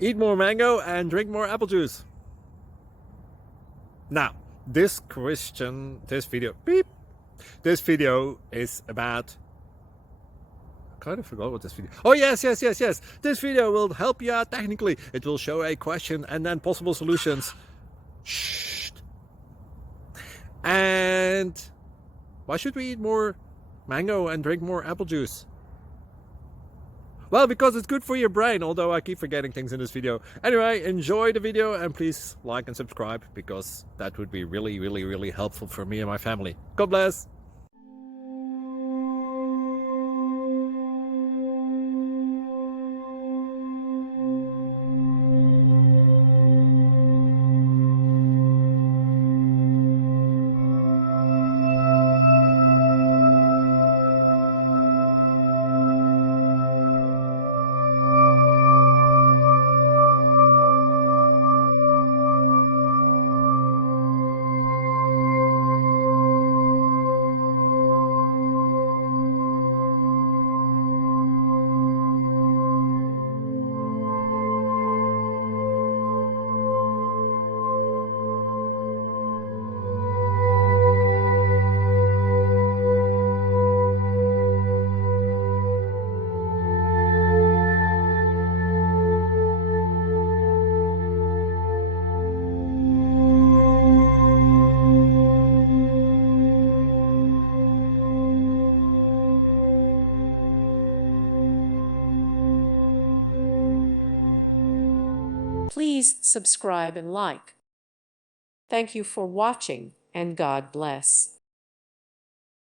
Eat more mango and drink more apple juice. Now, this video is about, I kind of forgot what this video. Oh, yes. This video will help you out technically. It will show a question and then possible solutions. Shh. And why should we eat more mango and drink more apple juice? Well, because it's good for your brain, although I keep forgetting things in this video. Anyway, enjoy the video and please like and subscribe, because that would be really helpful for me and my family. God bless! Please subscribe and like. Thank you for watching, and God bless.